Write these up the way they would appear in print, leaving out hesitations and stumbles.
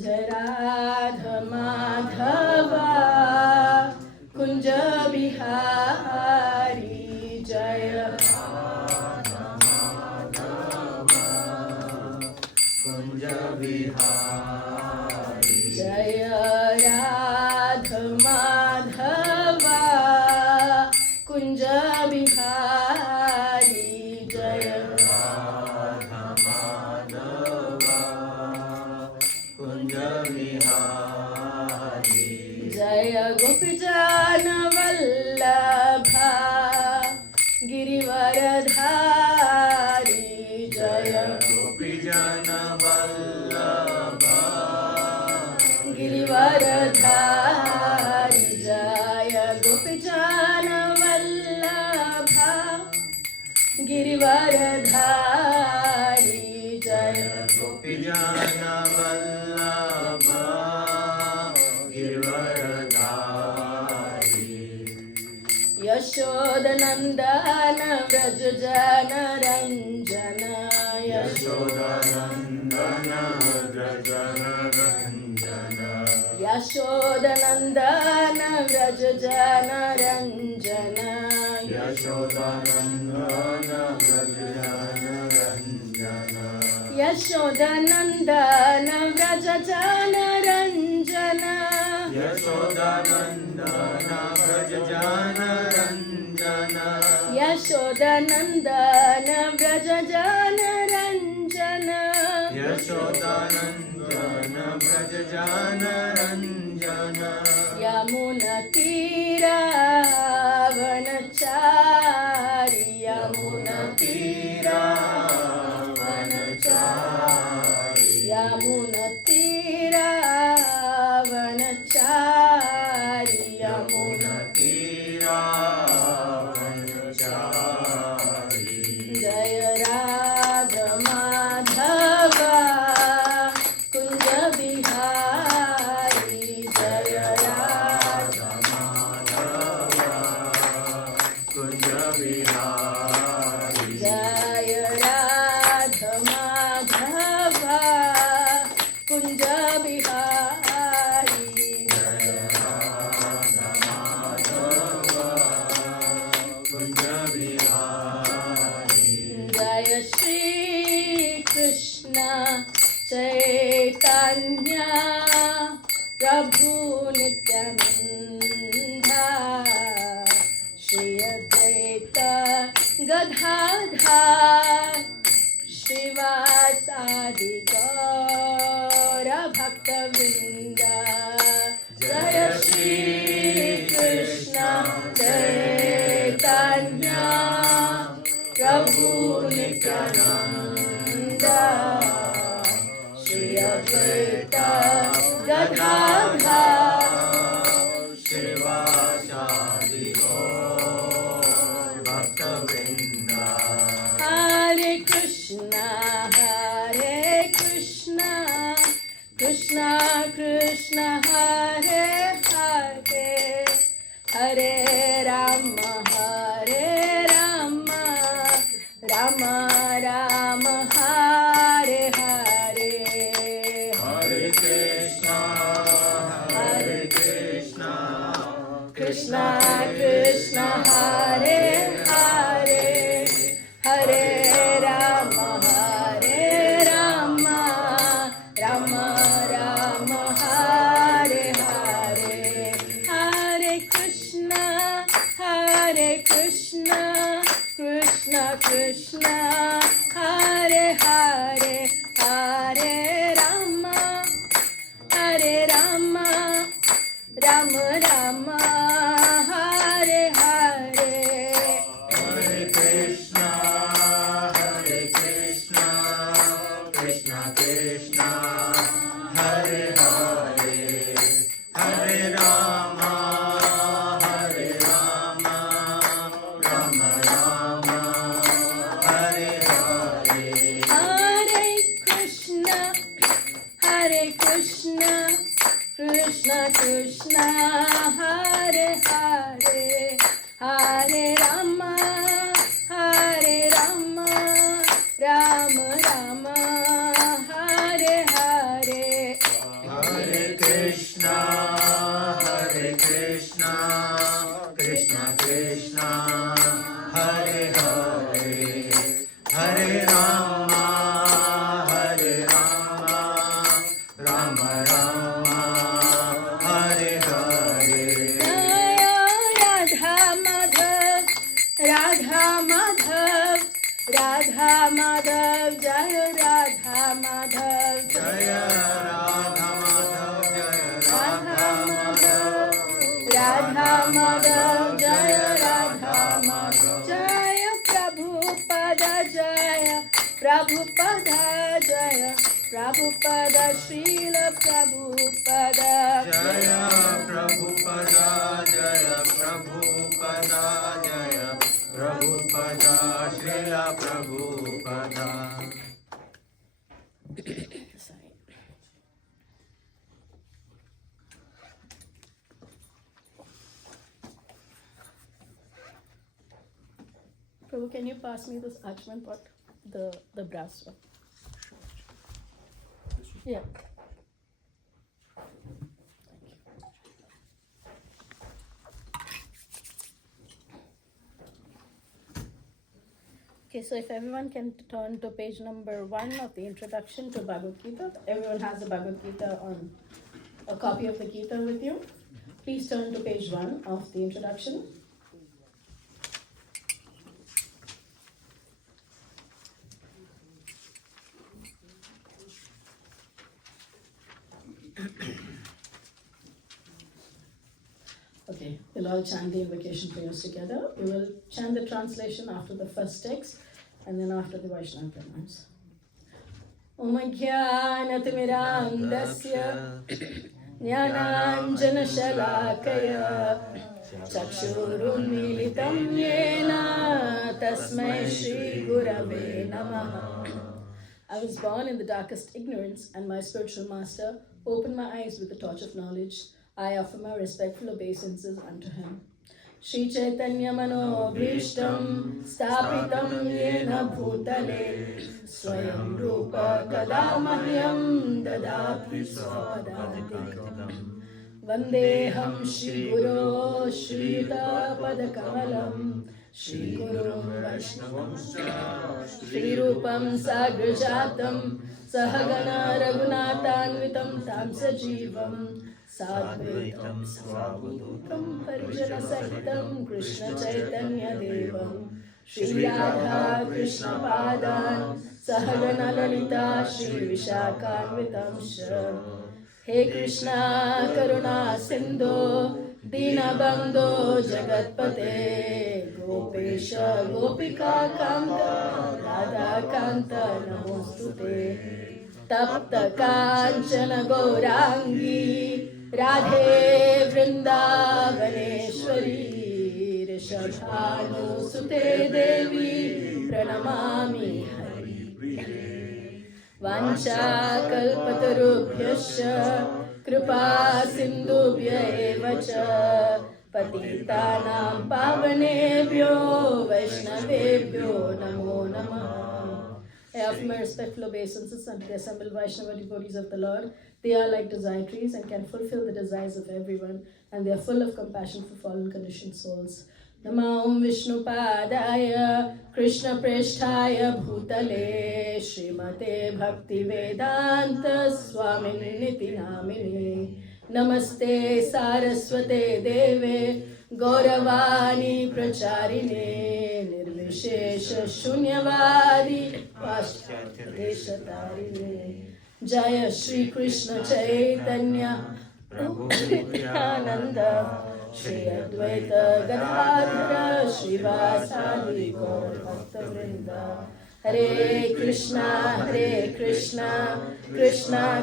Jai Radha Madhava Kunja Bihari Jai Radha Madhava Kunja Bihari Jai Radha Madhava Kunja Bihari Jai Radha Madhava Kunja Bihari Jaya Gopijana Vallabha Girivaradhari Jaya Gopijana Vallabha Girivaradhari Jaya Gopijana Vallabha Girivaradhari Jaya Gopijana Vallabha Girivaradhari Yashodanandana Vrajajana Ranjana Yashodanandana Vrajajana Ranjana Yashodanandana Vrajajana Ranjana Yashodanandana Vrajajana Ranjana Yashodanandana Vrajajana Ranjana Yashodanandana Vrajajana Ranjana Yashodanandana Vrajajana Ranjana Yashodanandana Vrajajana Ranjana Yamuna Tira Vanachari Yamuna Tira Vanachari Yamuna Tira Vanachari Yamuna Tira Vanachari Jaya Radha Madhava Kunja Bihari Jaya Radha Madhava Kunja Bihari Jaya Radha Madhava Kunja Bihari Jaya Radha Madhava Kunja Bihari Jaya Shri Krishna Chaitanya Prabhu Nityananda Shri Advaita Gadadhar Shrivasadi Gaura Bhakta Vrinda Jaya Shri Krishna Chaitanya Prabhu Nityananda Shri Advaita Gadadhar Shrivasadi Gaura Bhakta Vrinda Hare Krishna Krishna Krishna Hare Hare Hare Rama Rama Rama Hare Hare Hare Krishna Krishna Krishna Hare Hare Hare Rama Rama Rama Hare Hare Hare Krishna Krishna Krishna Hare Hare Hare Rama Rama Rama Hare Hare Hare Krishna Krishna Krishna Hare Hare Hare Rama Rama Rama Hare Hare Hare Krishna Krishna Krishna Hare Hare Hare Rama Rama Rama Hare Hare Krishna, Krishna Krishna, Hare Hare, Hare Rama, Rama Rama, Hare Hare. Radha Madhav, Radha Madhav, Radha Madhav, Jaya Radha Madhav, Jaya Radha Madhav, Radha Madhav, Jaya Radha Madhav, Jaya Prabhupada, Jaya Prabhupada, Jaya Prabhupada, Srila Prabhupada, Jaya Prabhupada, Jaya Prabhupada, Jaya Prabhupada, Srila Prabhupada. Sorry. Prabhu, can you pass me this Achman pot, the brass one? Yeah. Okay, so if everyone can turn to page number 1 of the introduction to Bhagavad Gita. Everyone has a Bhagavad Gita on a copy of the Gita with you. Please turn to page 1 of the introduction. Okay, we'll all chant the invocation prayers together. We will chant the translation after the first text and then after the Vaishnava pranams. Om Jnanatimirandasya Jnananjanashalakaya Chakshurunmilitam Yena Tasmai Shri Gurave Namaha. I was born in the darkest ignorance, and my spiritual master opened my eyes with the torch of knowledge. I offer my respectful obeisances unto him. Shri Chaitanya Mano Bhrishtam Stapitam Yena Bhutale Swayam Rupa Kadamahyam Dadati Swapadantikam Vandeham Shri Guru Shri Yuta Padakamalam Shri Guru Vaishnavam Shri Rupam Sagrajatam Sahagana Raghunathanvitam Tamsa Jivam Sadvaitam Swavadutam Parijana Sahitam Krishna Chaitanya Devam Shri Radha Krishna Padan Sahagana Lalita Shri Vishakhanvitam Shra. He Krishna Karuna Sindhu Dinabandhu Jagatpate Gopesha Gopika Kanta Radha Kanta Namostute Tapta Kanchana Gaurangi Radhe Vrindavaneshwari Rishabhanu Sute Devi Pranamami Hari Vancha Kalpatarubhyascha Kripa Sindhubhya eva cha Patitanam Pavanebhyo Vaishnavebhyo Namo Namaha. I offer my respectful obeisances unto the assembled Vaishnava devotees of the Lord. They are like desire trees and can fulfill the desires of everyone, and they are full of compassion for fallen conditioned souls. Namam Vishnu Padaya Krishna Preshthaya Bhutale Srimate Bhakti Vedanta Swamini Niti Namini Namaste Saraswate Deve Gauravani Pracharine Nirvishesha Shunyavadi Paschatya Deshatarine Jaya Shri Krishna Chaitanya Prabhu Nityananda Shri Advaita Gadadhara Srivasadi Gaur Bhakta Vrinda. Hare Krishna Krishna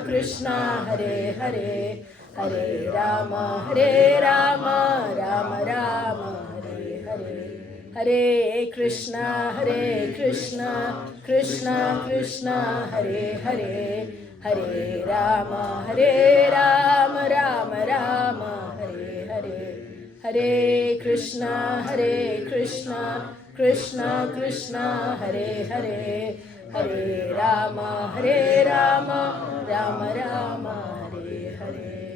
Krishna Hare Hare, Hare Rama Rama Rama Hare Hare. Hare Krishna Krishna Krishna Hare Hare, Hare Rama Rama Rama Hare Hare. Hare Krishna Krishna Krishna Hare Hare, Hare Rama Rama Rama Hare Hare.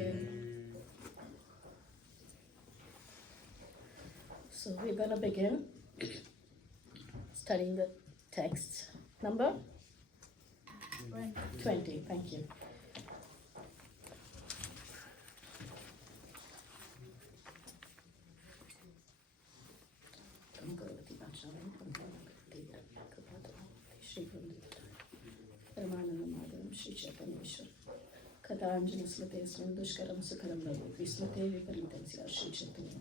So we're going to begin studying the text. Number 20. Thank you. Kathanjali Slate Dushkaram Sukaram Babu, Vislate Viparitam Sila Shri Chaitanya.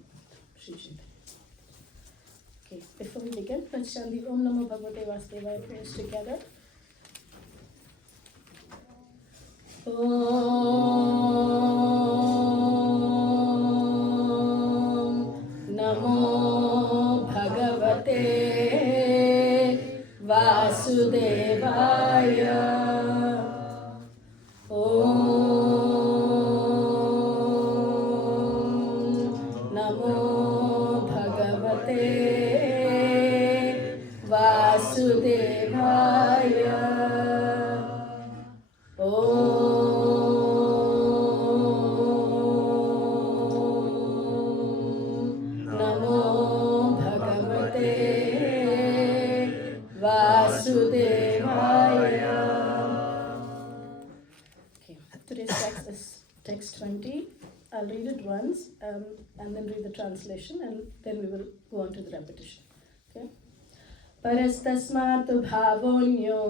Okay, before we begin, let's chant the Om Namo Bhagavate Vasudevaya prayers together. Om Namo Bhagavate Vasudevaya. Today's text is text 20. I'll read it once and then read the translation, and then we will go on to the repetition. Okay? Parastasmatu bhavonyo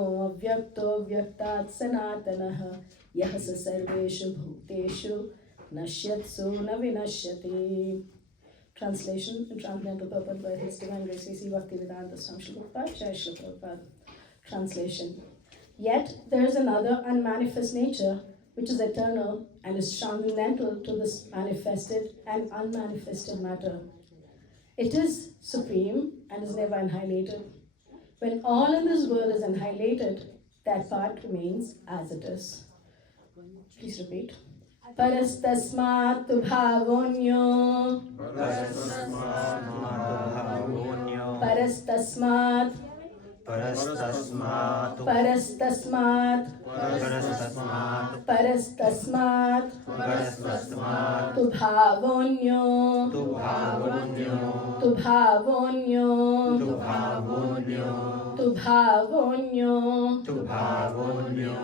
vyakto vyaktat sanatanaha yahasa sarveshu bhuteshu nashyatsu na vinashyati. Translation and transcendental purpose by His Divine Grace C.C. Bhaktivedanta Swami Srila Prabhupada, Jai Srila Prabhupada. Translation. Yet there is another unmanifest nature which is eternal and is transcendental to this manifested and unmanifested matter. It is supreme and is never annihilated. When all in this world is annihilated, that part remains as it is. Please repeat. Parastasmatu bhavonyo. Parastasmat. Parastasmat. Parastasmat. Parastasmat. Tu bhavonyo. Tu bhavonyo. Tu bhavonyo. Tu bhavonyo. Tu bhavonyo.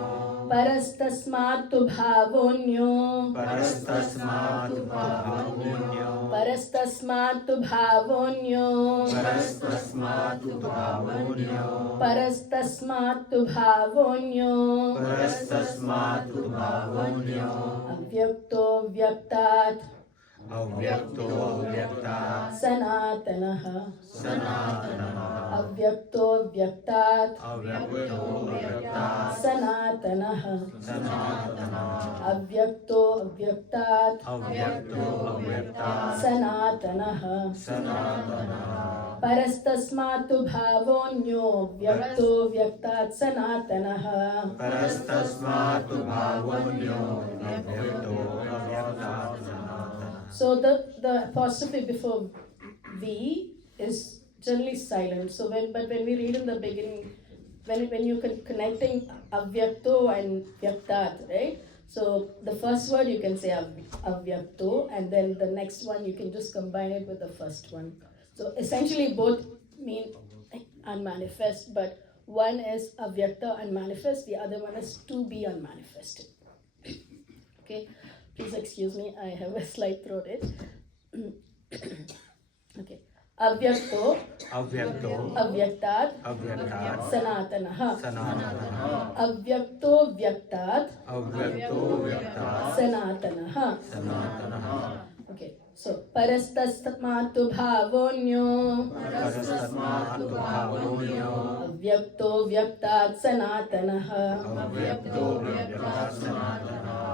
Parastasmat tu bhavonyo. Parastasmat tu bhavonyo. Parastasmat tu bhavonyo. Parastasmat tu bhavonyo. Parastasmat tu bhavonyo. Parastasmat tu bhavonyo. Avyakto vyaktat. Avyakto vyaktat. Sanatanaha. Sanatanaha. Avyakto vyaktat. Avyakto vyaktat. Sanatanaha. Sanatanaha. Avyakto vyaktat. Avyakto vyaktat. Sanatanaha. Sanatanaha. Parastasmatu bhavonyo vyakto vyaktat sanatanaha. Parastasmatu bhavonyo vyakto vyaktat sanatanaha. So the apostrophe before V is generally silent. So when we read in the beginning, when you connecting avyakto and vyaktat, right? So the first word you can say avyakto, and then the next one you can just combine it with the first one. So essentially both mean unmanifest, but one is avyakta unmanifest, the other one is to be unmanifested. Okay, please excuse me, I have a slight throat itch. Okay. Avyakto. Avyakto. Avyaktat. Avyaktat. Sanatanaha. Sanatanaha. Avyakto vyaktat. Avyakto vyaktat. Sanatanaha. Sanatanaha. Okay. So parastasmatu bhavonyo. Parastasmatu bhavonyo. Avyakto vyaktat sanatanaha. Avyakto vyaktat sanatanaha.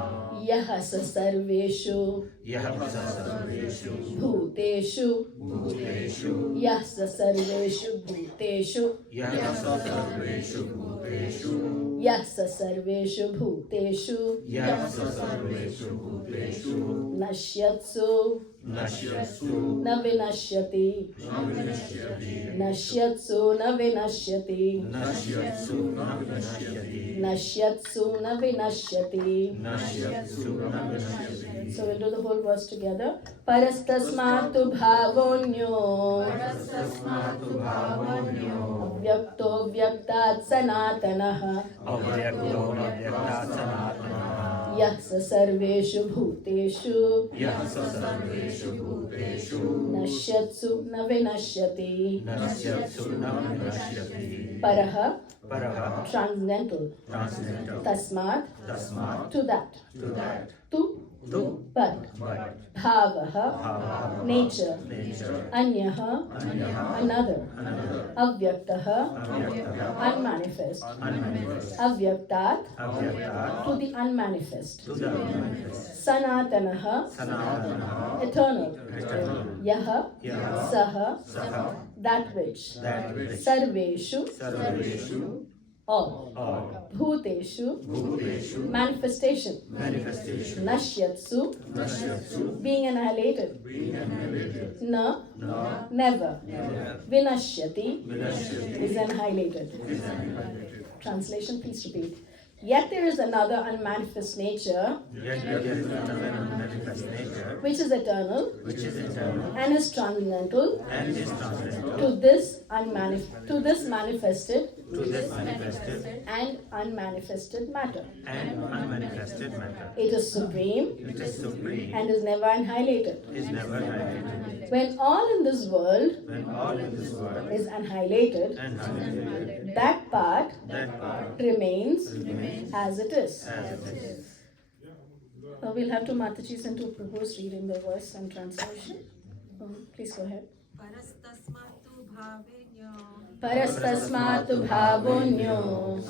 Yahasa sarveshu. Yahasa sarveshu. Bhuteshu. Bhuteshu. Yahasa sarveshu bhuteshu. Yahasa sarveshu bhuteshu. bhuteshu yassa sarveshu bhuteshu yassa sarveshu bhuteshu nashyatsu nashyatsu na vinashyati navinashyati nashyatsu na vinashyati nashyatsu navinashyati nashyatsu na vinashyati. nashyatsu navinashyati. So we'll do the whole verse together. Parastasmatu bhavonyo Parastasmatu bhavanyo avyakto vyaktat sanatanaha avyakto avyaktat sanatana yassa sarveshu bhuteshu yassa sarveshu bhuteshu nashyatsu na vinashyati. nashyatsu navinashyati. Paraha, Paraha transcendental. transcendental. Tasmat, Tasmat to that. to that. Tu, Tu but. but Bhavaha, bhava nature. nature. Anyaha, Anyaha another. another. Avyaktaha, Avyaktaha unmanifest. unmanifest. Avyaktat, Avyaktat to the unmanifest. to the unmanifest. Sanatanaha, Sanatana eternal. eternal. Yaha, Yaha saha, saha that which. that which Sarveshu, sarveshu all. all Bhuteshu, bhuteshu manifestation. manifestation. Nashyatsu, Nashyatsu being annihilated. being annihilated. Na, Na never. never Vinashyati vinashyati is annihilated. is annihilated. Translation, please repeat. Yet there is another unmanifest nature Yet there is another manifest nature which is eternal which is eternal and is transcendental and is transcendental to this manifested to this manifested and unmanifested matter. and unmanifested matter. It is supreme It is supreme, and is never annihilated. is never annihilated. When all in this world When all in this world is annihilated, and annihilated, that part that part remains as it is. as it is. We'll have to Mataji's and to propose reading the verse and translation. Please go ahead. परस्तस्मात्तु भावेन्यो Parastasmatu bhavonyo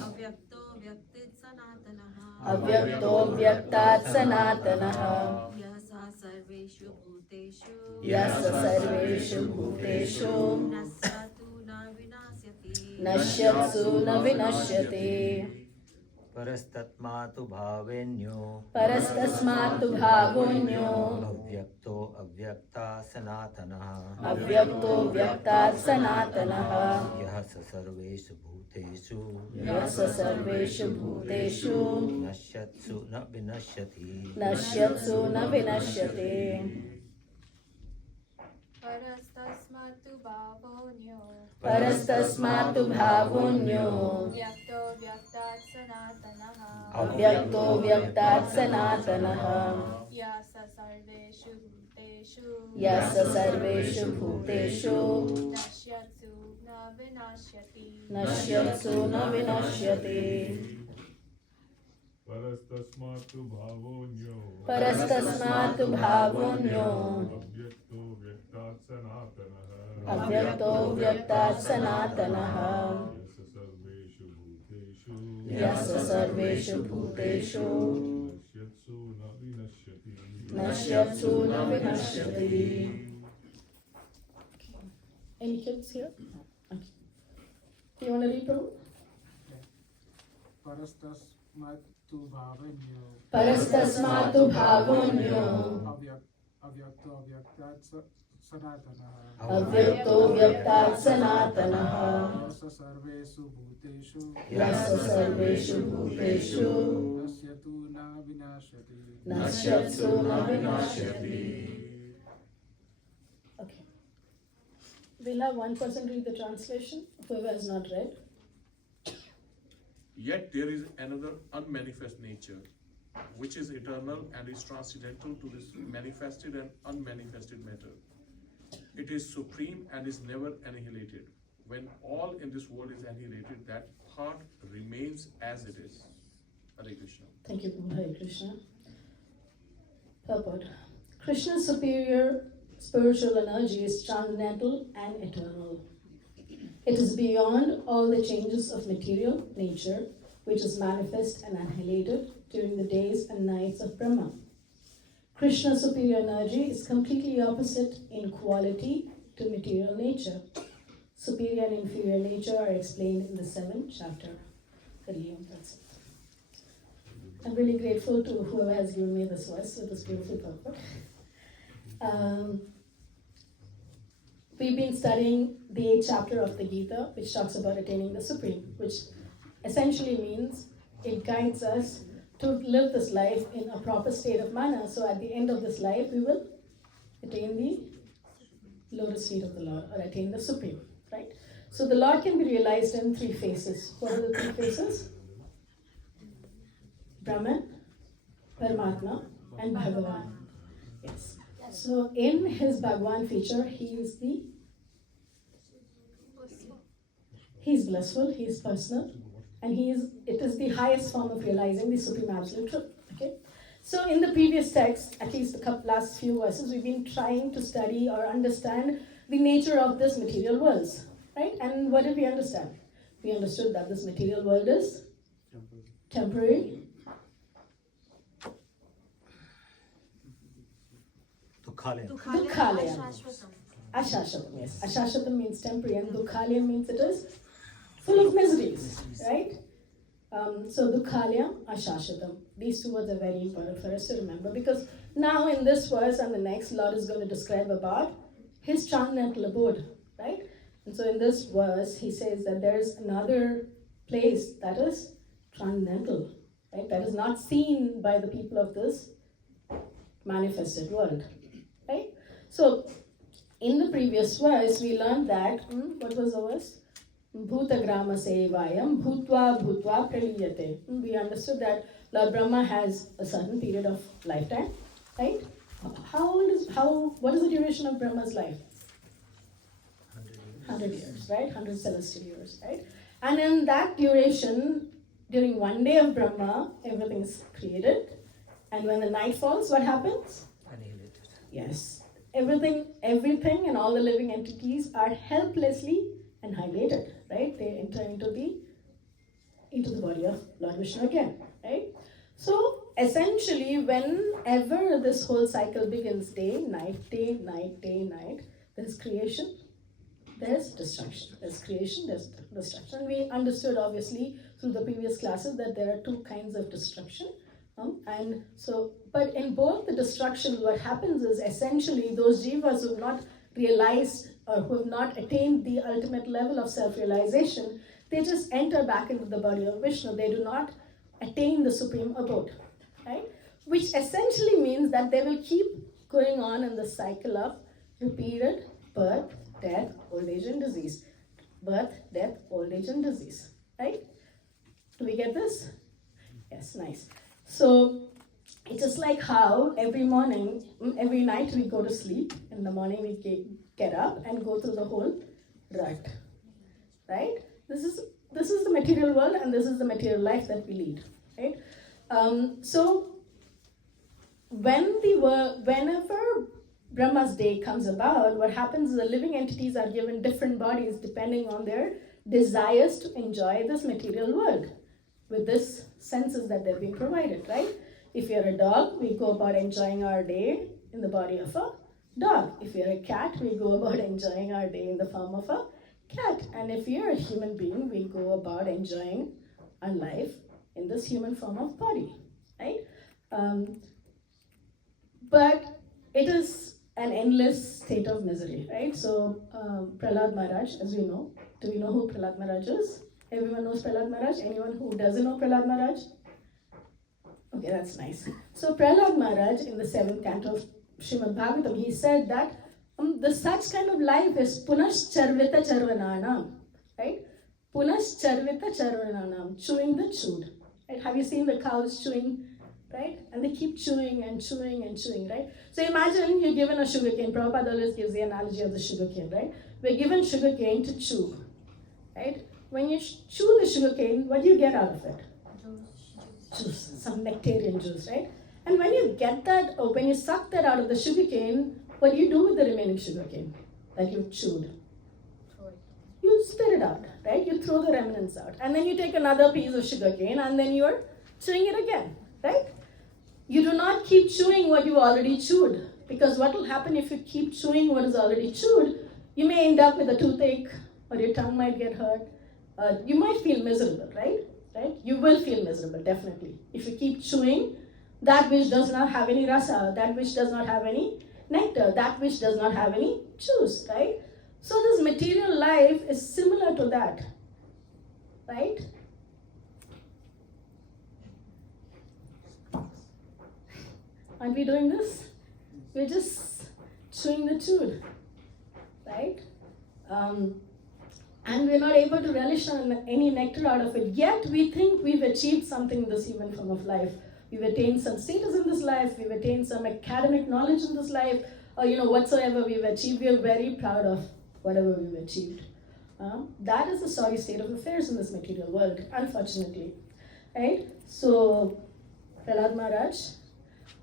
अव्यक्तो व्यक्तित् सनातनः avyakto vyaktat sanatanaha यः स सर्वेषु भूतेषु yassa sarveshu bhuteshu नश्यतु न विनाश्यति nashyatsu na vinashyati. परस्तत्मातु भावेन्यो Parastasmatu bhavonyo अव्यक्तो अव्यक्ता सनातनः avyakto vyaktat sanatanaha यः स सर्वेषु भूतेषु yassa sarveshu bhuteshu नश्यत्सु न विनश्यति nashyatsu na vinashyati. परस्तस्मात्तु भावोऽन्यो Parastasmatu bhavonyo व्यक्तो व्यक्तात् सनातनः avyakto vyaktat sanatanaha यः स सर्वेषु भूतेषु yassa sarveshu bhuteshu नश्यत्सु न विनाश्यति nashyatsu na vinashyati. परस्तस्मात्तु भावोऽन्यो Parastasmatu bhavonyo अव्यक्तो व्यक्तात् सनातनः avyakto vyaktat sanatanaha यस्य सर्वेषु yassa भूतेषु sarveshu bhuteshu नश्यत्सु न विनश्यति nashyatsu na vinashyati. Any kids here? Okay. Do you want to read, Prabhu? परस्तस्मात्तु भावन्यो Parastasmatu bhavonyo अव्यक्तो अव्यक्तात् सनातनः avyakto vyaktat sanatanaha यस्य सर्वेषु भूतेषु yassa sarveshu bhuteshu नश्यतु न विनाश्यति nashyatsu na vinashyati. Okay. We'll have one person read the translation, whoever has not read. Yet there is another unmanifest nature, which is eternal and is transcendental to this manifested and unmanifested matter. It is supreme and is never annihilated. When all in this world is annihilated, that part remains as it is. Hare Krishna. Thank you, Prabhu. Hare Krishna. Purport. Krishna's superior spiritual energy is transcendental and eternal. It is beyond all the changes of material nature, which is manifest and annihilated during the days and nights of Brahma. Krishna's superior energy is completely opposite in quality to material nature. Superior and inferior nature are explained in the 7th chapter. Hariom Tat. I'm really grateful to whoever has given me this voice with this beautiful purport. We've been studying the 8th chapter of the Gita, which talks about attaining the Supreme, which essentially means it guides us to live this life in a proper state of manner. So at the end of this life, we will attain the lotus feet of the Lord, or attain the Supreme, right? So the Lord can be realized in 3 phases. What are the 3 phases? Brahman, Paramatma, and Bhagavan. Yes. So in his Bhagavan feature, he's blissful, he's personal, and it is the highest form of realizing the Supreme Absolute Truth. Okay? So in the previous text, at least the last few verses, we've been trying to study or understand the nature of this material world, right? And what did we understand? We understood that this material world is temporary. Dukhalayam. Ashashvatam, yes. Ashashvatam means temporary, and Dukhalayam means it is full of miseries, right? So Dukhalayam, Ashashvatam. These 2 words are very important for us to remember, because now in this verse and the next, Lord is going to describe about his transcendental abode, right? And so in this verse, he says that there is another place that is transcendental, right? That is not seen by the people of this manifested world, right? So in the previous verse, we learned that, what was the verse? Bhutagrama sevayam bhutva bhutva praliyate. We understood that Lord Brahma has a certain period of lifetime, right? What is the duration of Brahma's life? 100 years, right? 100 celestial years, right? And in that duration, during one day of Brahma, everything is created. And when the night falls, what happens? Annihilated. Yes. Everything and all the living entities are helplessly annihilated, right? They enter into the body of Lord Vishnu again, right? So essentially, whenever this whole cycle begins, day, night, there's creation, there's destruction. There's creation, there's destruction. We understood obviously through the previous classes that there are 2 kinds of destruction. But in both the destruction, what happens is essentially those jivas who have not realized or who have not attained the ultimate level of self-realization, they just enter back into the body of Vishnu. They do not attain the supreme abode, right? Which essentially means that they will keep going on in the cycle of repeated birth, death, old age and disease. Birth, death, old age and disease, right? Do we get this? Yes, nice. So it's just like how every night we go to sleep, in the morning we get up and go through the whole rut, right? This is the material world and this is the material life that we lead, right? So whenever Brahma's day comes about, what happens is the living entities are given different bodies depending on their desires to enjoy this material world with this senses that they're being provided, right? If you're a dog, we go about enjoying our day in the body of a dog. If you're a cat, we go about enjoying our day in the form of a cat. And if you're a human being, we go about enjoying our life in this human form of body, right? But it is an endless state of misery, right? So Prahlad Maharaj, as we know, do we know who Prahlad Maharaj is? Everyone knows Prahlad Maharaj? Anyone who doesn't know Prahlad Maharaj? Okay, that's nice. So Prahlad Maharaj, in the 7th canto of Srimad Bhagavatam, he said that the such kind of life is punascharvita charvananam, right? Punascharvita charvananam, chewing the chewed, right? Have you seen the cows chewing, right? And they keep chewing and chewing and chewing, right? So imagine you're given a sugar cane. Prabhupada always gives the analogy of the sugar cane, right? We're given sugar cane to chew, right? When you chew the sugar cane, what do you get out of it? Juice, some nectarian juice, right? And when you get that, or when you suck that out of the sugar cane, what do you do with the remaining sugar cane that you've chewed? You spit it out, right? You throw the remnants out. And then you take another piece of sugar cane and then you're chewing it again, right? You do not keep chewing what you already chewed, because what will happen if you keep chewing what is already chewed, you may end up with a toothache, or your tongue might get hurt. You might feel miserable, right? right? You will feel miserable, definitely. If you keep chewing that which does not have any rasa, that which does not have any nectar, that which does not have any juice, right? So this material life is similar to that, right? Aren't we doing this? We're just chewing the chewed, right? And we're not able to relish on any nectar out of it. Yet we think we've achieved something in this human form of life. We've attained some status in this life. We've attained some academic knowledge in this life, or whatsoever we've achieved. We are very proud of whatever we've achieved. That is the sorry state of affairs in this material world, unfortunately, right? So Prahlad Maharaj,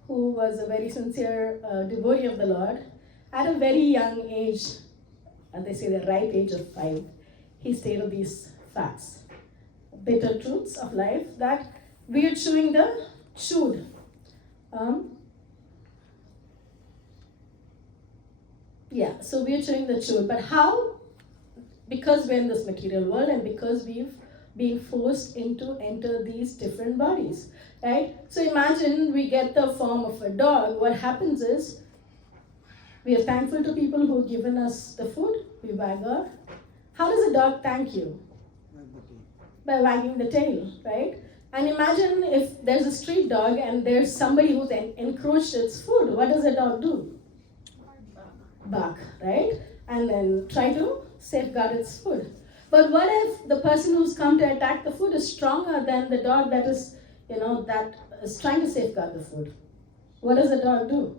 who was a very sincere devotee of the Lord, at a very young age, and they say the ripe age of 5, he stated these facts, bitter truths of life, that we are chewing the chewed. So we are chewing the chewed. But how? Because we're in this material world and because we've been forced into enter these different bodies, right? So imagine we get the form of a dog. What happens is we are thankful to people who've given us the food. We wag our. How does a dog thank you? By wagging the tail, right? And imagine if there's a street dog and there's somebody who's encroached its food. What does a dog do? Bark, right? And then try to safeguard its food. But what if the person who's come to attack the food is stronger than the dog that is, that is trying to safeguard the food? What does the dog do?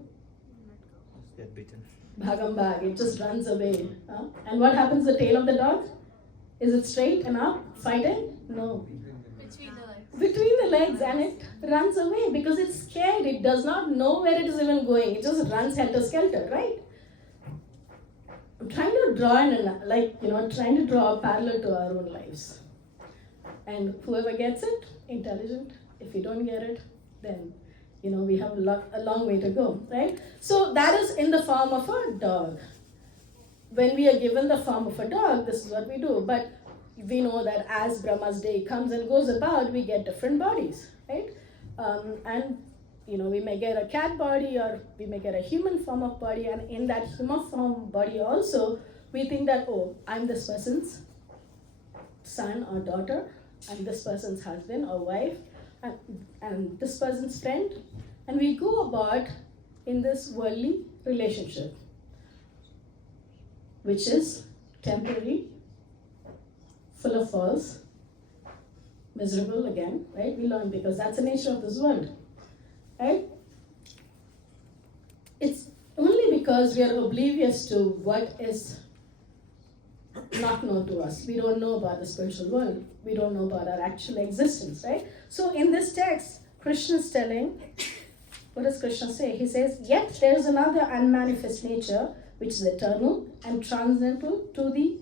Get bitten. Bhagam bhag, it just runs away. And what happens to the tail of the dog? Is it straight and up, fighting? No. Between the legs. Between the legs, and it runs away because it's scared. It does not know where it is even going. It just runs helter-skelter, right? I'm trying to draw trying to draw a parallel to our own lives. And whoever gets it, intelligent. If you don't get it, then we have a long way to go, right? So that is in the form of a dog. When we are given the form of a dog, this is what we do. But we know that as Brahma's day comes and goes about, we get different bodies, right? And we may get a cat body or we may get a human form of body, and in that human form body also, we think that, oh, I'm this person's son or daughter, I'm this person's husband or wife, and this person's friend, and we go about in this worldly relationship, which is temporary, full of faults, miserable again, right? We learn because that's the nature of this world, right? It's only because we are oblivious to what is not known to us. We don't know about the spiritual world. We don't know about our actual existence, right? So in this text, Krishna is telling, what does Krishna say? He says, yet there is another unmanifest nature which is eternal and transcendental to the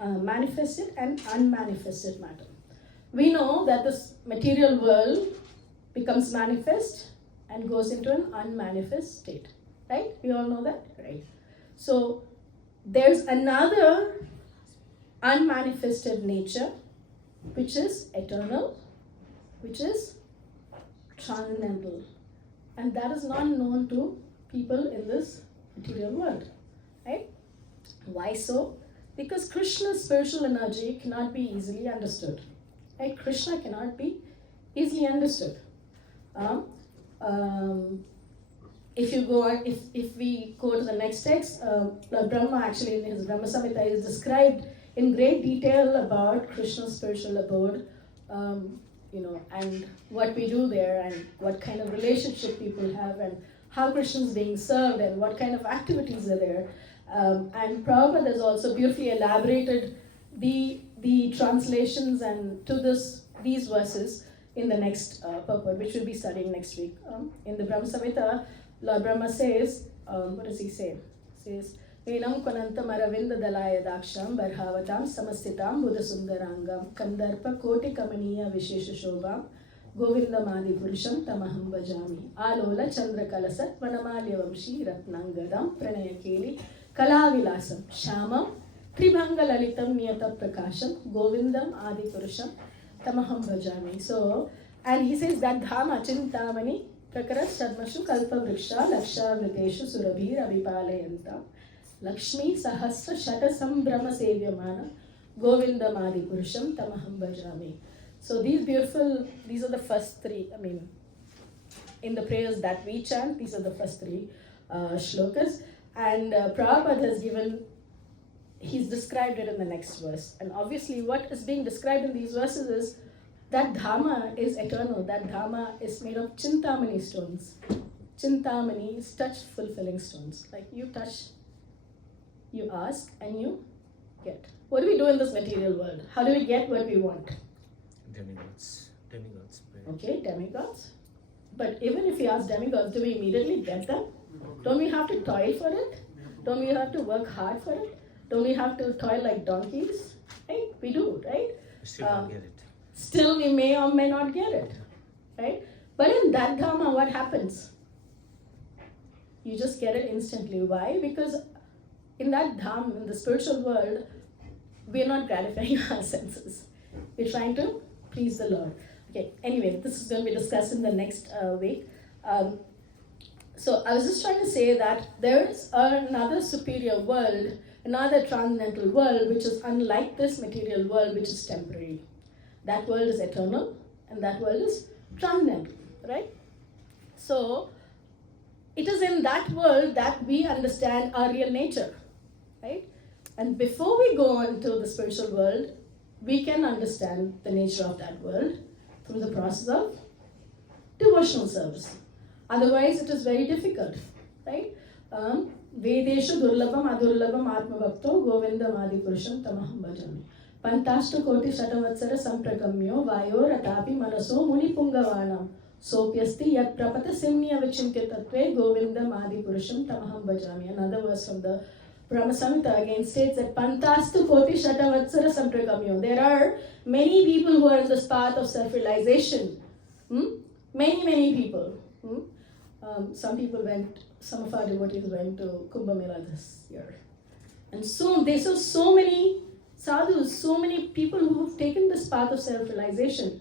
manifested and unmanifested matter. We know that this material world becomes manifest and goes into an unmanifest state, right? We all know that, right? So there's another unmanifested nature which is eternal, which is transcendental, and that is not known to people in this material world, right? Why so? Because Krishna's spiritual energy cannot be easily understood, right? Krishna cannot be easily understood. If we go to the next text, Brahma actually in his Brahma Samhita is described in great detail about Krishna's spiritual abode, and what we do there and what kind of relationship people have and how Krishna is being served and what kind of activities are there. And Prabhupada has also beautifully elaborated the translations and to these verses in the next purport, which we'll be studying next week. In the Brahma Samhita, Lord Brahma says, what does he say? He says, Venam Kwanantam Aravinda Dalaya Daksham Barhavatam Samastitam Buddha Sundarangam Kandarpa Koti Kamaniya Vishesha Shobham Govindam Adi Purusham Tamaham Bhajami Alola Chandra Kalasat Vanamalya Vamshi Ratnangadam Pranaya Keli Kalavilasam Shamam Tribhanga Lalitam Niyata Prakasham Govindam Adi Purusham tamaham bhajami. So, and he says that dhama chintamani prakara sarmashu kalpa vriksha laksha vriteshu surabhir abhipalayanta lakshmi sahasra shata sambrama sevyamana govindamadi purusham tamaham bhajami. So these are the first three, in the prayers that we chant, these are the first three shlokas. And Prabhupada he's described it in the next verse. And obviously what is being described in these verses is that Dhamma is eternal. That Dhamma is made of Chintamani stones. Chintamani is touch fulfilling stones. Like you touch, you ask, and you get. What do we do in this material world? How do we get what we want? Demigods. Okay, demigods. But even if we ask demigods, do we immediately get them? Don't we have to toil for it? Don't we have to work hard for it? Don't we have to toil like donkeys? Right? We do, right? Still don't get it. Still we may or may not get it. Right? But in that Dhamma, what happens? You just get it instantly. Why? Because in that Dhamma, in the spiritual world, we are not gratifying our senses. We're trying to please the Lord. Okay, anyway, this is going to be discussed in the next week. So I was just trying to say that there is another superior world, another transcendental world, which is unlike this material world, which is temporary. That world is eternal, and that world is transcendental, right? So it is in that world that we understand our real nature, right? And before we go on to the spiritual world, we can understand the nature of that world through the process of devotional service. Otherwise, it is very difficult, right? Vedeshu durlabam adurlabam atma bhakto govindam adi purusham tamaham bhajami. Pantashta koti shatavatsara samprakamyo vayo ratapi manaso muni pungavanam. Sopyasti yat prapata simnya vichinkitatve govindam adi purusham tamaham bhajami. Another verse from the Brahma Samhita again states that Pantastu koti shatavatsara samprakamyo. There are many people who are in this path of self-realization. Many people. Some of our devotees went to Kumbh Mela this year. And soon they saw so many sadhus, so many people who have taken this path of self-realization.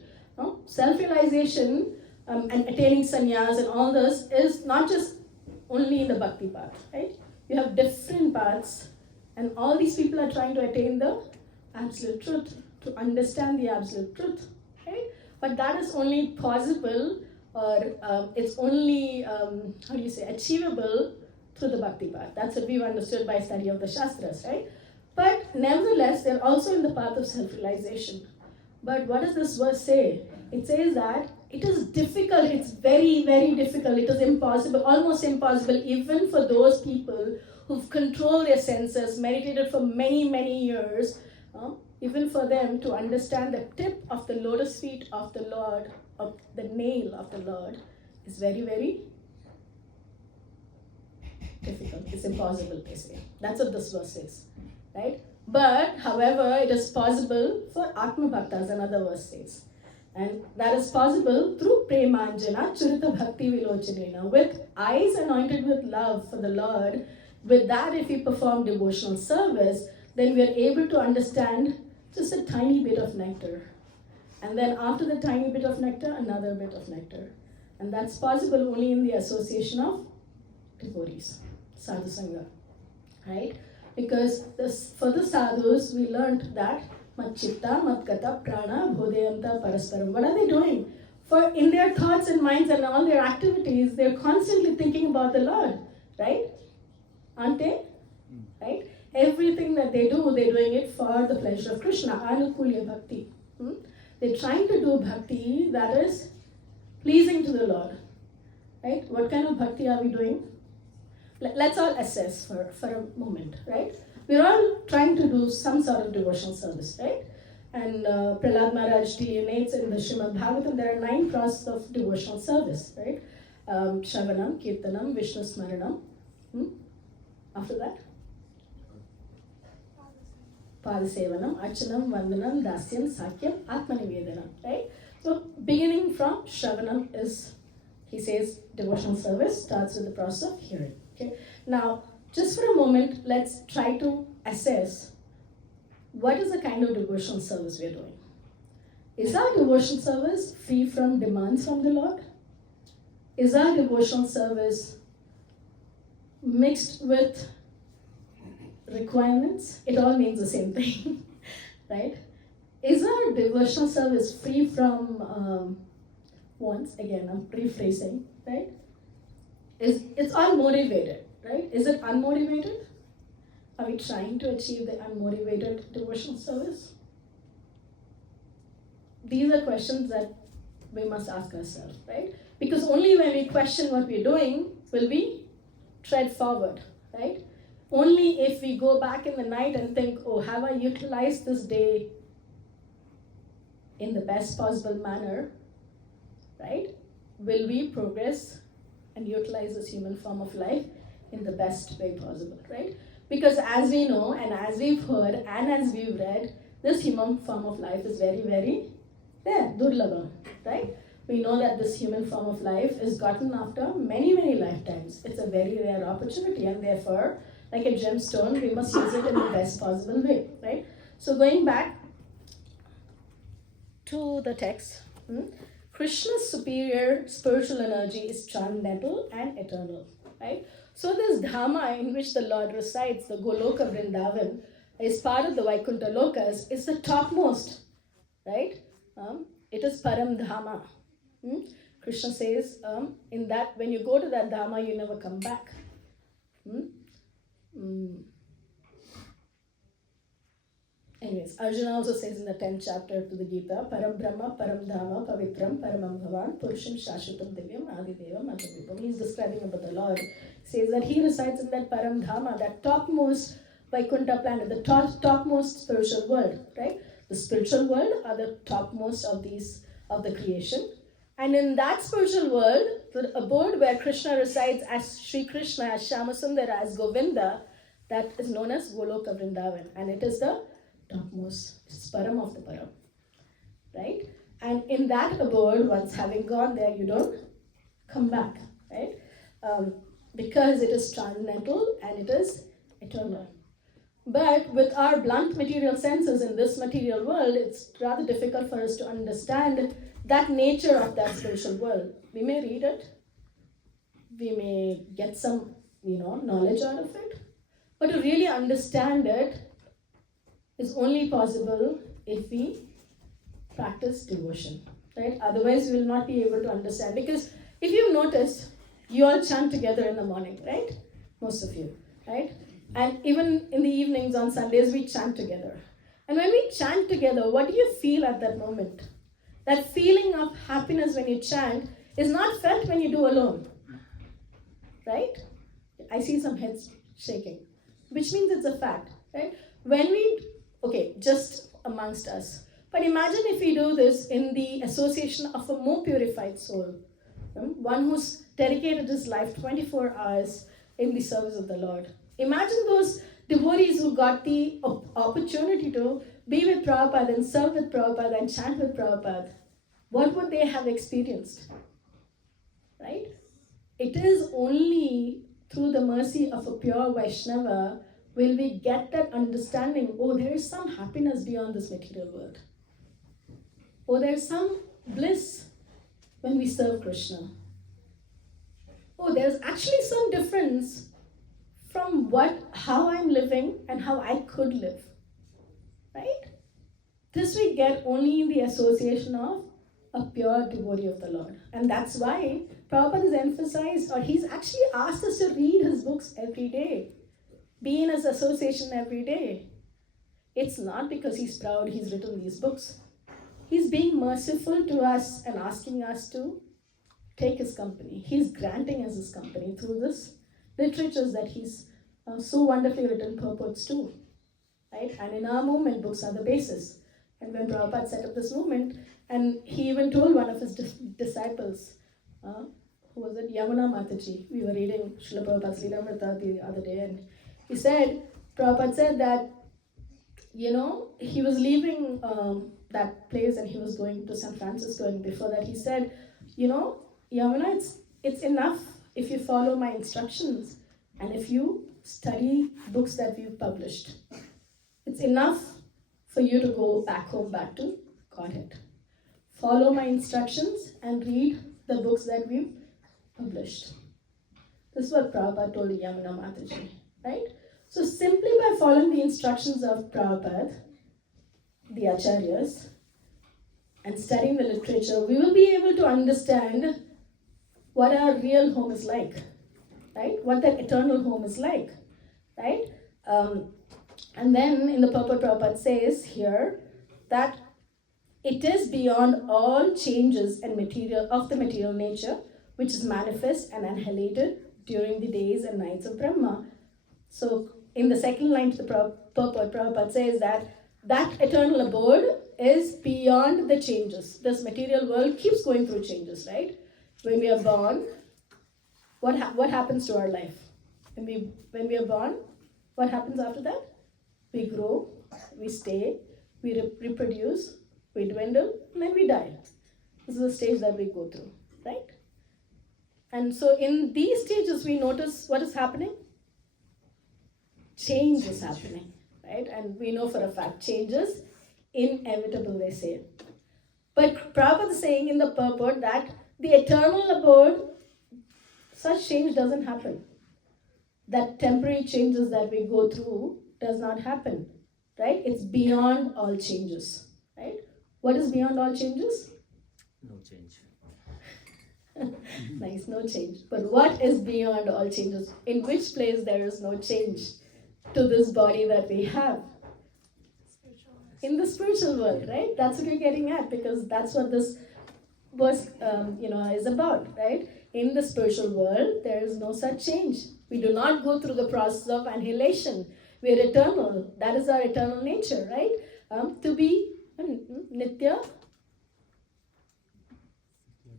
Self-realization and attaining sannyas and all this is not just only in the bhakti path, right? You have different paths, and all these people are trying to attain the absolute truth, to understand the absolute truth, right? But that is only possible, or it's only, achievable through the bhakti path. That's what we've understood by study of the Shastras, right? But nevertheless, they're also in the path of self-realization. But what does this verse say? It says that it is difficult, it's very, very difficult, it is impossible, almost impossible, even for those people who've controlled their senses, meditated for many, many years, even for them to understand the tip of the lotus feet of the Lord, of the nail of the Lord, is very, very difficult. It's impossible, they say. That's what this verse says, right? But, however, it is possible for Atma Bhaktas, another verse says. And that is possible through Premanjana Churita Bhakti Vilochanena. With eyes anointed with love for the Lord, with that if we perform devotional service, then we are able to understand just a tiny bit of nectar. And then after the tiny bit of nectar, another bit of nectar. And that's possible only in the association of devotees, sadhu sangha, right? Because for the sadhus, we learned that mat chitta, mat kata, prana, bodhayanta, parasparam. What are they doing? For in their thoughts and minds and all their activities, they're constantly thinking about the Lord, right? Aren't they? Right? Everything that they do, they're doing it for the pleasure of Krishna. Anukulya bhakti. They're trying to do bhakti that is pleasing to the Lord. Right? What kind of bhakti are we doing? Let's all assess for a moment, right? We're all trying to do some sort of devotional service, right? And Prahlad Maharaj delineates in the Srimad Bhagavatam, there are 9 processes of devotional service, right? Shravanam, Kirtanam, Vishnu Smaranam. After that? Padasevanam, Archanam, Vandanam, Dasyam, Sakyam, Atmanivedanam, right? So beginning from Shravanam is, he says, devotional service starts with the process of hearing. Okay. Now, just for a moment, let's try to assess what is the kind of devotional service we are doing. Is our devotional service free from demands from the Lord? Is our devotional service mixed with requirements? It all means the same thing, right? Is our devotional service free from wants? Again, I'm rephrasing, right? It's all motivated, right? Is it unmotivated? Are we trying to achieve the unmotivated devotional service? These are questions that we must ask ourselves, right? Because only when we question what we're doing will we tread forward, right? Only if we go back in the night and think, oh, have I utilized this day in the best possible manner, right? Will we progress and utilize this human form of life in the best way possible, right? Because as we know, and as we've heard, and as we've read, this human form of life is very, very rare, durlabha, right? We know that this human form of life is gotten after many, many lifetimes. It's a very rare opportunity, and therefore, like a gemstone, we must use it in the best possible way, right? So going back to the text, Krishna's superior spiritual energy is transcendental and eternal, right? So this Dhamma in which the Lord resides, the Goloka Vrindavan, is part of the Vaikuntha Lokas, is the topmost, right? It is Param Dhamma. Krishna says, in that when you go to that Dhamma, you never come back. Anyways, Arjuna also says in the 10th chapter to the Gita, Param Brahma, Param Dhamma, Pavitram, Paramam Bhavan, Purusham Shashvatam Divyam, Adidevam, Adavipam. He's describing about the Lord. He says that he resides in that Param Dhamma, that topmost Vaikuntha planet, the topmost spiritual world, right? The spiritual world are the topmost of the creation. And in that spiritual world, the abode where Krishna resides as Sri Krishna, as Shyamasundara, as Govinda, that is known as Goloka Vrindavan. And it is the topmost, it's Param of the Param, right? And in that abode, once having gone there, you don't come back, right? Because it is transcendental and it is eternal. But with our blunt material senses in this material world, it's rather difficult for us to understand that nature of that spiritual world. We may read it, we may get some, knowledge out of it, but to really understand it is only possible if we practice devotion, right? Otherwise, we will not be able to understand. Because if you've noticed, you all chant together in the morning, right? Most of you, right? And even in the evenings on Sundays, we chant together. And when we chant together, what do you feel at that moment? That feeling of happiness when you chant is not felt when you do alone, right? I see some heads shaking, which means it's a fact, right? Just amongst us. But imagine if we do this in the association of a more purified soul, one who's dedicated his life 24 hours in the service of the Lord. Imagine those devotees who got the opportunity to be with Prabhupada and serve with Prabhupada and chant with Prabhupada. What would they have experienced? Right? It is only through the mercy of a pure Vaishnava will we get that understanding, oh, there is some happiness beyond this material world. Oh, there's some bliss when we serve Krishna. Oh, there's actually some difference from how I'm living and how I could live, right? This we get only in the association of a pure devotee of the Lord. And that's why Prabhupada has emphasized, or he's actually asked us to read his books every day, be in his association every day. It's not because he's proud he's written these books. He's being merciful to us and asking us to take his company. He's granting us his company through this literatures that he's so wonderfully written purports to, right? And in our movement, books are the basis. And when Prabhupada set up this movement, and he even told one of his disciples, who was it, Yamuna Mataji, we were reading Srila Prabhupada's Leelamrita the other day, and he said, Prabhupada said that, he was leaving that place and he was going to San Francisco, and before that he said, Yamuna, it's enough if you follow my instructions and if you study books that we've published. It's enough for you to go back home, back to Godhead. follow my instructions and read the books that we've published. This is what Prabhupada told Yamuna Mataji, right? So simply by following the instructions of Prabhupada, the Acharyas, and studying the literature, we will be able to understand what our real home is like, right? What that eternal home is like, right? And then in the purport, Prabhupada says here that it is beyond all changes and material of the material nature, which is manifest and annihilated during the days and nights of Brahma. So in the second line to the purport, Prabhupada says that eternal abode is beyond the changes. This material world keeps going through changes, right? When we are born, what happens to our life? When we are born, what happens after that? We grow, we stay, we reproduce, we dwindle, and then we die. This is the stage that we go through, right? And so in these stages, we notice what is happening? Change is happening, right? And we know for a fact, change is inevitable, they say. But Prabhupada is saying in the purport that the eternal abode, such change doesn't happen. That temporary changes that we go through does not happen, right? It's beyond all changes, right? What is beyond all changes? No change. Nice, no change. But what is beyond all changes? In which place there is no change to this body that we have? In the spiritual world, right? That's what you're getting at, because that's what this verse, is about, right? In the spiritual world, there is no such change. We do not go through the process of annihilation. We are eternal. That is our eternal nature, right? To be Nitya.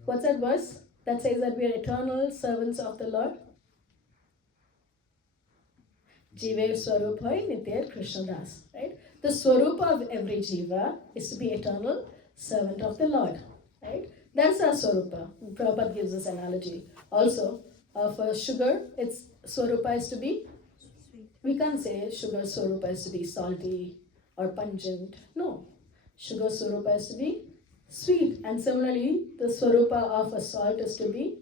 What's that verse that says that we are eternal servants of the Lord? Jive Swarupai Nitya Krishna Das, right? The Swarupa of every Jiva is to be eternal servant of the Lord, right? That's our Swarupa. Prabhupada gives this analogy. Also, for sugar, its Swarupa is to be Sweet. We can't say sugar Swarupa is to be salty or pungent. No. Sugar Swarupa is to be sweet. And similarly, the Swarupa of a salt is to be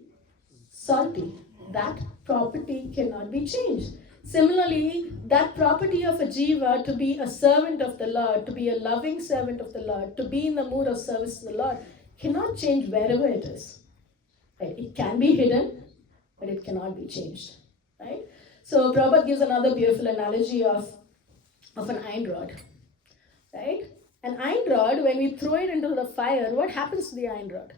salty. That property cannot be changed. Similarly, that property of a jiva to be a servant of the Lord, to be a loving servant of the Lord, to be in the mood of service to the Lord, cannot change wherever it is. Right? It can be hidden, but it cannot be changed. Right? So Prabhupada gives another beautiful analogy of an iron rod. Right? An iron rod, when we throw it into the fire, what happens to the iron rod?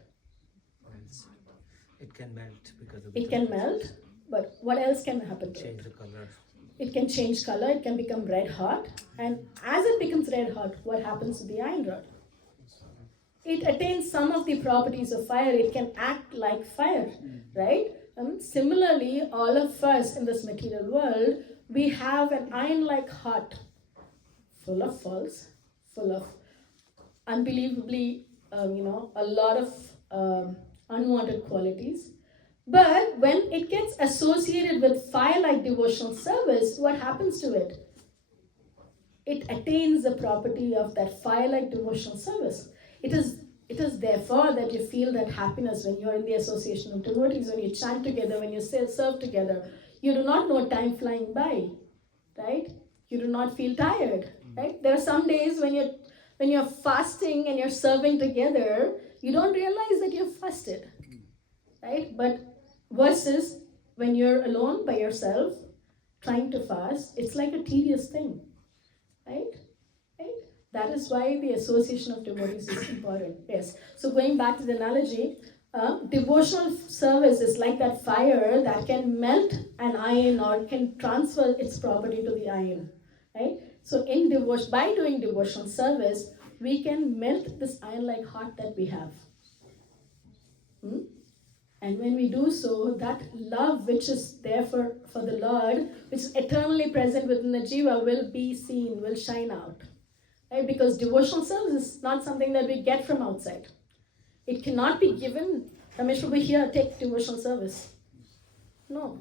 It can melt because of the It can temperature. melt, but what else can happen to it? Change the color. It can change color, it can become red hot, and as it becomes red hot, what happens to the iron rod? It attains some of the properties of fire, it can act like fire, right? Similarly, all of us in this material world, we have an iron-like heart, full of faults, full of unbelievably, a lot of unwanted qualities. But when it gets associated with fire-like devotional service, what happens to it? It attains the property of that fire-like devotional service. It is therefore that you feel that happiness when you're in the association of devotees, when you chant together, when you serve together. You do not know time flying by, right? You do not feel tired, right? There are some days when you're fasting and you're serving together, you don't realize that you've fasted, right? But versus when you're alone by yourself, trying to fast, it's like a tedious thing, right? That is why the association of devotees is important. Yes. So going back to the analogy, devotional service is like that fire that can melt an iron or can transfer its property to the iron, right? So by doing devotional service, we can melt this iron-like heart that we have. And when we do so, that love which is there for the Lord, which is eternally present within the jiva, will be seen, will shine out. Right? Because devotional service is not something that we get from outside. It cannot be given. Ramesh Prabhu, here, take devotional service. No.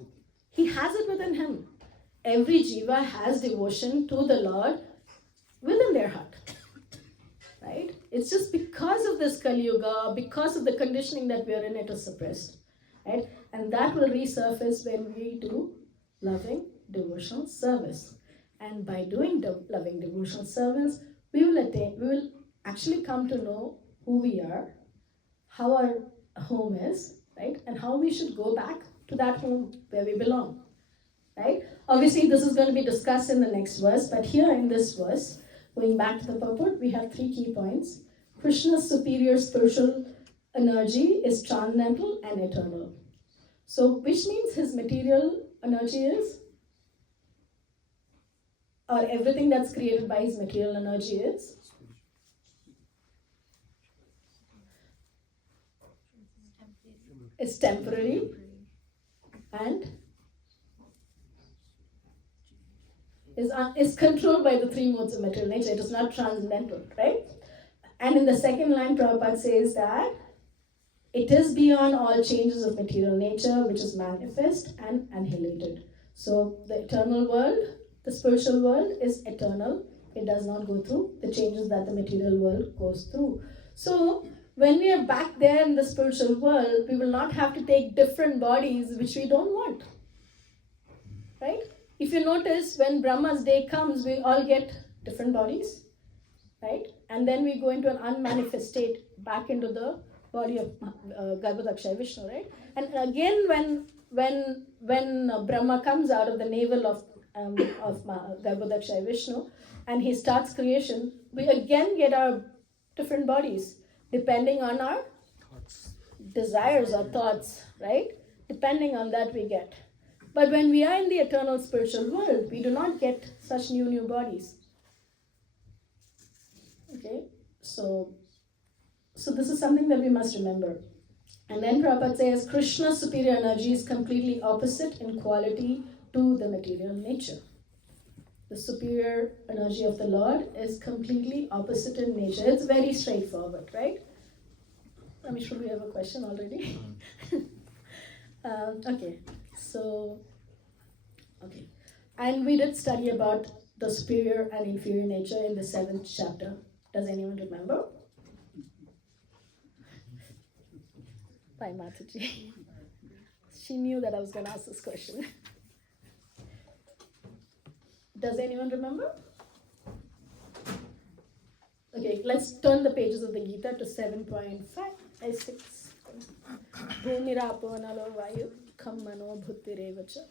He has it within him. Every jiva has devotion to the Lord within their heart. Right? It's just because of this Kali Yuga, because of the conditioning that we are in, it is suppressed, right? And that will resurface when we do loving devotional service. And by doing loving devotional service, we will actually come to know who we are, how our home is, right? And how we should go back to that home where we belong, right? Obviously, this is going to be discussed in the next verse, but here in this verse, going back to the purport, we have 3 key points. Krishna's superior spiritual energy is transcendental and eternal. So, which means his material energy is, or everything that's created by his material energy is temporary and is controlled by the 3 modes of material nature. It is not transcendental, right? And in the second line, Prabhupada says that it is beyond all changes of material nature, which is manifest and annihilated. So the eternal world, the spiritual world, is eternal. It does not go through the changes that the material world goes through. So when we are back there in the spiritual world, we will not have to take different bodies which we don't want, right? If you notice, when Brahma's day comes, we all get different bodies, right? And then we go into an unmanifest state, back into the body of Garbhodakshaya Vishnu, right? And again, when Brahma comes out of the navel of Garbhodakshaya Vishnu, and he starts creation, we again get our different bodies, depending on our desires or thoughts, right? Depending on that we get. But when we are in the eternal spiritual world, we do not get such new bodies. Okay, so this is something that we must remember. And then Prabhupada says, Krishna's superior energy is completely opposite in quality to the material nature. The superior energy of the Lord is completely opposite in nature. It's very straightforward, right? I mean, should we have a question already? Okay. And we did study about the superior and inferior nature in the 7th chapter. Does anyone remember? Bye, Mataji. She knew that I was going to ask this question. Does anyone remember? Okay, let's turn the pages of the Gita to 7.5, I6. Bhumirapo nalo vayu khammano bhuttirevacha.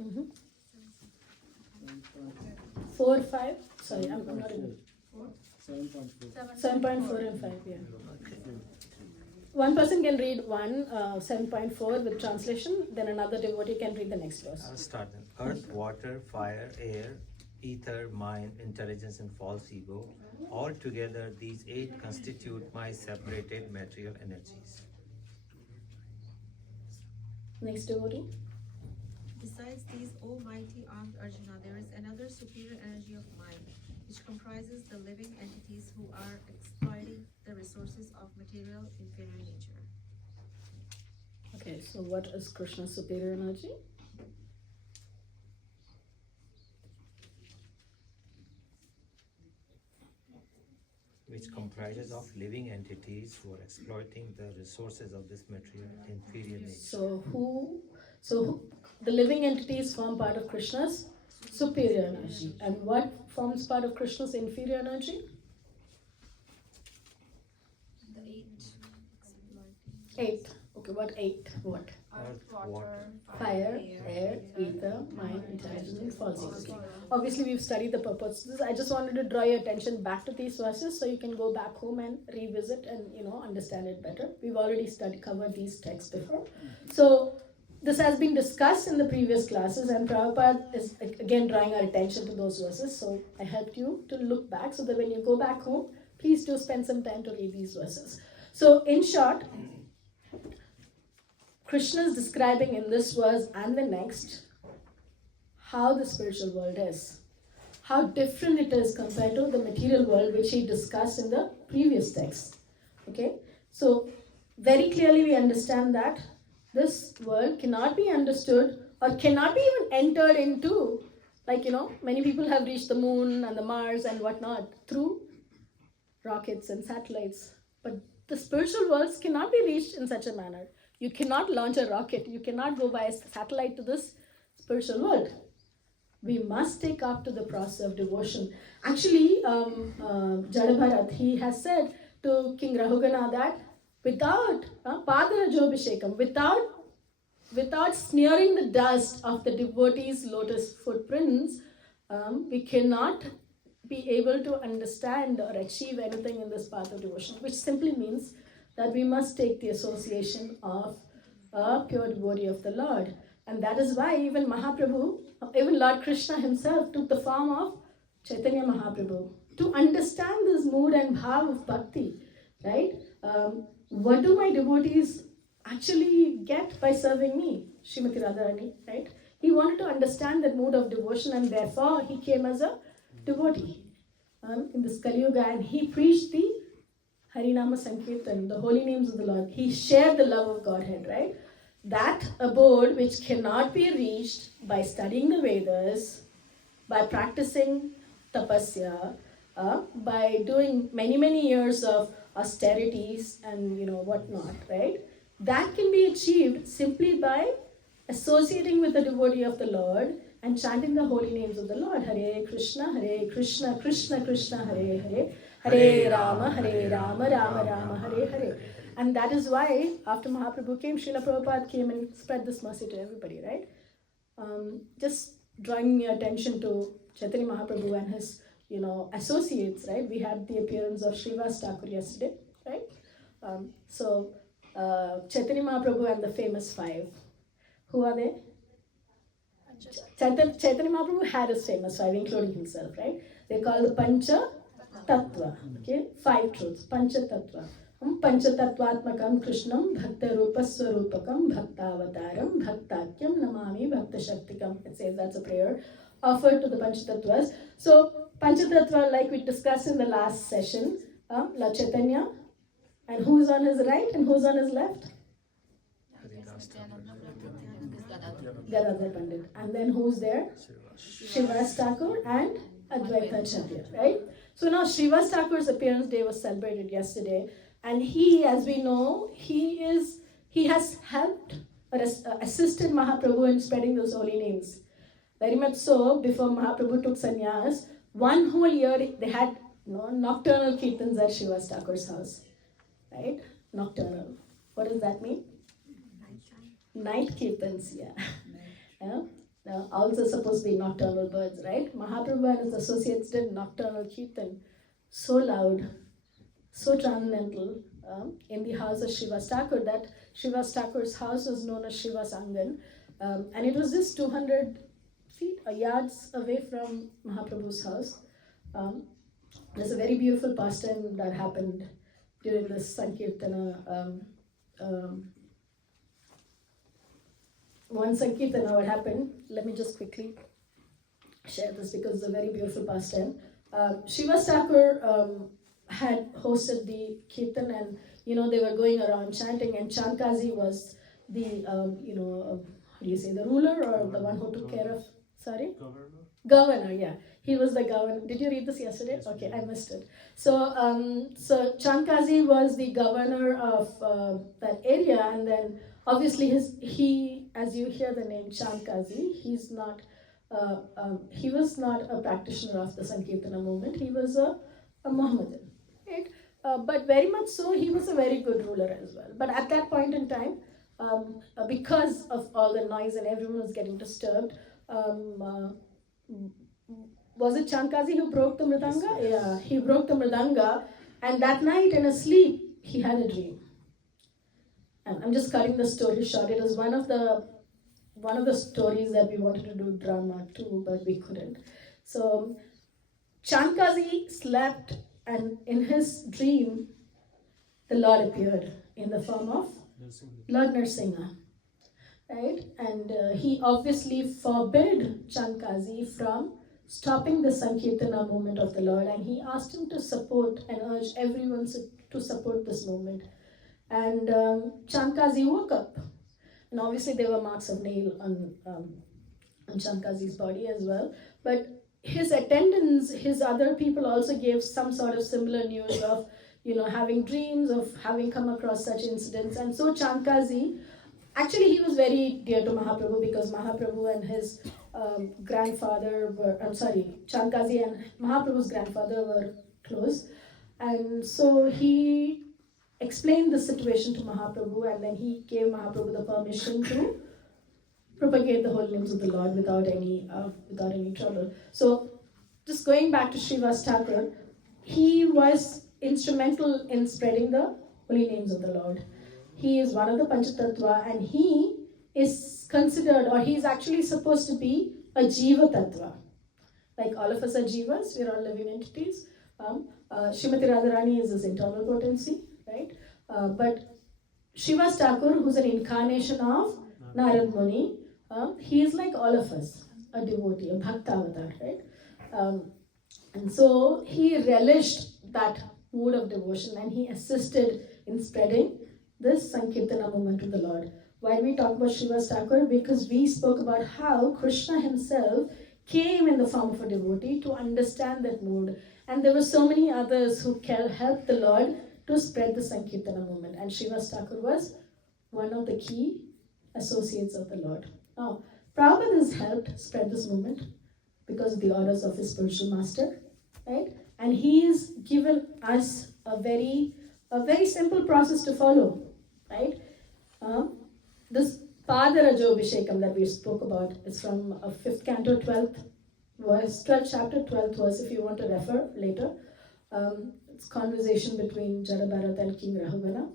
Mm-hmm. 4, 5. Sorry, I'm not in. 7.4 and 5, yeah. Okay. One person can read 7.4 with translation, then another devotee can read the next verse. I'll start then. Earth, water, fire, air, ether, mind, intelligence, and false ego. All together, these 8 constitute my separated material energies. Next devotee. Besides these, O mighty armed Arjuna, there is another superior energy of mind, which comprises the living entities who are exploiting the resources of material inferior nature. Okay, so what is Krishna's superior energy? Which comprises of living entities who are exploiting the resources of this material inferior nature. So the living entities form part of Krishna's superior energy. And what forms part of Krishna's inferior energy? The 8. 8. Okay, what 8? What? Earth, water, Fire, air, ether, mind, intelligence, and false ego. Obviously, we've studied the purpose. I just wanted to draw your attention back to these verses so you can go back home and revisit and understand it better. We've already covered these texts before. So this has been discussed in the previous classes, and Prabhupada is again drawing our attention to those verses. So I helped you to look back so that when you go back home, please do spend some time to read these verses. So in short, Krishna is describing in this verse and the next how the spiritual world is, how different it is compared to the material world which he discussed in the previous text. Okay, so very clearly we understand that this world cannot be understood or cannot be even entered into, like, many people have reached the moon and the Mars and whatnot through rockets and satellites. But the spiritual worlds cannot be reached in such a manner. You cannot launch a rocket. You cannot go by a satellite to this spiritual world. We must take up to the process of devotion. Actually, Jadabharat, he has said to King Rahugana that without Padarajobhishekam, without smearing the dust of the devotees' lotus footprints, we cannot be able to understand or achieve anything in this path of devotion, which simply means that we must take the association of a pure devotee of the Lord. And that is why even Mahaprabhu, even Lord Krishna himself took the form of Chaitanya Mahaprabhu to understand this mood and bhav of bhakti, right? What do my devotees actually get by serving me? Srimati Radharani, right? He wanted to understand that mood of devotion, and therefore he came as a devotee in this Kali Yuga, and he preached the Harinama Sankirtan, the holy names of the Lord. He shared the love of Godhead, right? That abode which cannot be reached by studying the Vedas, by practicing tapasya, by doing many years of austerities and whatnot, right? That can be achieved simply by associating with the devotee of the Lord and chanting the holy names of the Lord. Hare Krishna, Krishna Krishna, Hare Hare, Hare Rama, Rama Rama, Hare Hare. And that is why after Mahaprabhu came, Srila Prabhupada came and spread this mercy to everybody, right? Just drawing your attention to Chaitanya Mahaprabhu and his, associates, right? We had the appearance of Srivas Thakur yesterday, right? Chaitanya Mahaprabhu and the famous five. Who are they? Chaitanya Mahaprabhu had his famous five, including himself, right? They call the Pancha Tattva, okay? 5 truths, Pancha Tattva. Panchatattvatmakam Krishnam Bhakta Rupa Swarupakam Bhaktavataram Bhaktakyam Namami Bhakta Shaktikam. It says that's a prayer offered to the Panchatattvas. So, Panchatattva, like we discussed in the last session, Lord Chaitanya, and who's on his right and who's on his left? Gadadhar Pandit. And then who's there? Srivas Thakur and Advaita Acharya, right? So now Srivas Thakur's appearance day was celebrated yesterday. And he, as we know, he has helped or assisted Mahaprabhu in spreading those holy names. Very much so, before Mahaprabhu took sannyas, one whole year they had nocturnal kirtans at Srivas Thakur's house. Right? Nocturnal. What does that mean? Night kirtans, yeah. Also supposed to be nocturnal birds, right? Mahaprabhu and his associates did nocturnal kirtan. So loud, so transcendental in the house of Srivas Thakur that Srivas Thakur's house was known as Srivas Angan, and it was just 200 feet or yards away from Mahaprabhu's house. There's a very beautiful pastime that happened during this Sankirtana. One Sankirtana, what happened, let me just quickly share this because it's a very beautiful pastime. Srivas Thakur had hosted the Kirtan, and they were going around chanting, and Chandkazi was the how do you say, the ruler or the one who took care of, Governor, yeah. He was the governor. Did you read this yesterday? Okay, I missed it. So Chandkazi was the governor of that area, and then obviously he, as you hear the name Chandkazi, he was not a practitioner of the Sankirtana movement. He was a Mohammedan. Right? But very much so, he was a very good ruler as well. But at that point in time, because of all the noise and everyone was getting disturbed, was it Chandkazi who broke the mridanga? Yeah, he broke the mridanga, and that night in his sleep, he had a dream. And I'm just cutting the story short. It was one of the stories that we wanted to do drama too, but we couldn't. So Chandkazi slept, and in his dream, the Lord appeared in the form of Lord Nrsimha, right? And he obviously forbid Chandkazi from stopping the Sankirtana movement of the Lord, and he asked him to support and urge everyone to support this movement. And Chamkazi woke up. And obviously there were marks of nail on Chamkazi's body as well. But his attendants, his other people also gave some sort of similar news of, having dreams, of having come across such incidents. And so Chamkazi, actually he was very dear to Mahaprabhu because Mahaprabhu and his grandfather were, Chamkazi and Mahaprabhu's grandfather were close. And so he explained the situation to Mahaprabhu, and then he gave Mahaprabhu the permission to propagate the holy names of the Lord without any trouble. So, just going back to Srivas Thakur, he was instrumental in spreading the holy names of the Lord. He is one of the Panchatattva, and he is considered, or he is actually supposed to be a Jiva Tattva. Like all of us are Jivas, we are all living entities. Srimati Radharani is his internal potency, right? But Srivas Thakur, who's an incarnation of Narad Muni, he is like all of us, a devotee, a bhakta avatar, right? And so he relished that mood of devotion, and he assisted in spreading this Sankirtana movement to the Lord. Why we talk about Srivas Thakur? Because we spoke about how Krishna himself came in the form of a devotee to understand that mood. And there were so many others who helped the Lord to spread the Sankirtana movement. And Srivas Thakur was one of the key associates of the Lord. Now, Prabhupada has helped spread this movement because of the orders of his spiritual master, right? And he has given us a very simple process to follow, right? This Padarajo Abhishekam that we spoke about is from 5th canto, 12th chapter, 12th verse, if you want to refer later. It's conversation between Jadabharat and King Rahugana.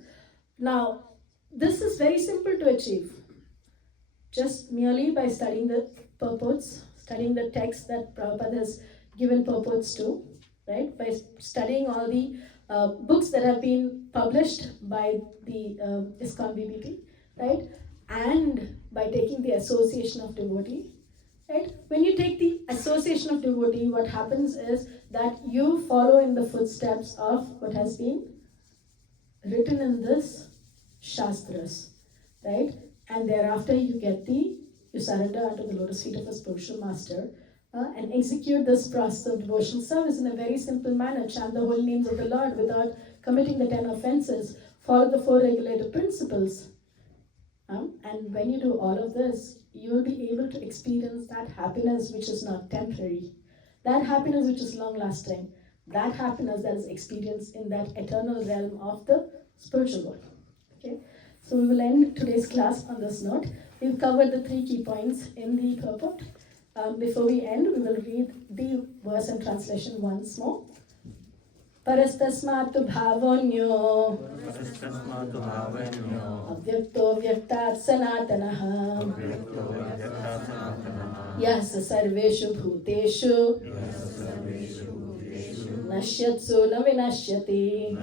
Now, this is very simple to achieve. Just merely by studying the purports, studying the text that Prabhupada has given purports to, right? By studying all the books that have been published by the ISKCON BBT, right? And by taking the association of devotee, right? When you take the association of devotee, what happens is that you follow in the footsteps of what has been written in this Shastras, right? And thereafter you surrender unto the lotus feet of a spiritual master and execute this process of devotional service in a very simple manner. Chant the holy names of the Lord without committing the 10 offenses. Follow the 4 regulative principles. And when you do all of this, you will be able to experience that happiness which is not temporary. That happiness which is long-lasting. That happiness that is experienced in that eternal realm of the spiritual world. Okay? So we will end today's class on this note. We've covered the 3 key points in the purport. Before we end, we will read the verse and translation once more. Parastasmatu bhavonyo avyakto vyaktat sanatanaha yasa sarveshu bhuteshu nashyatsu na vinashyati.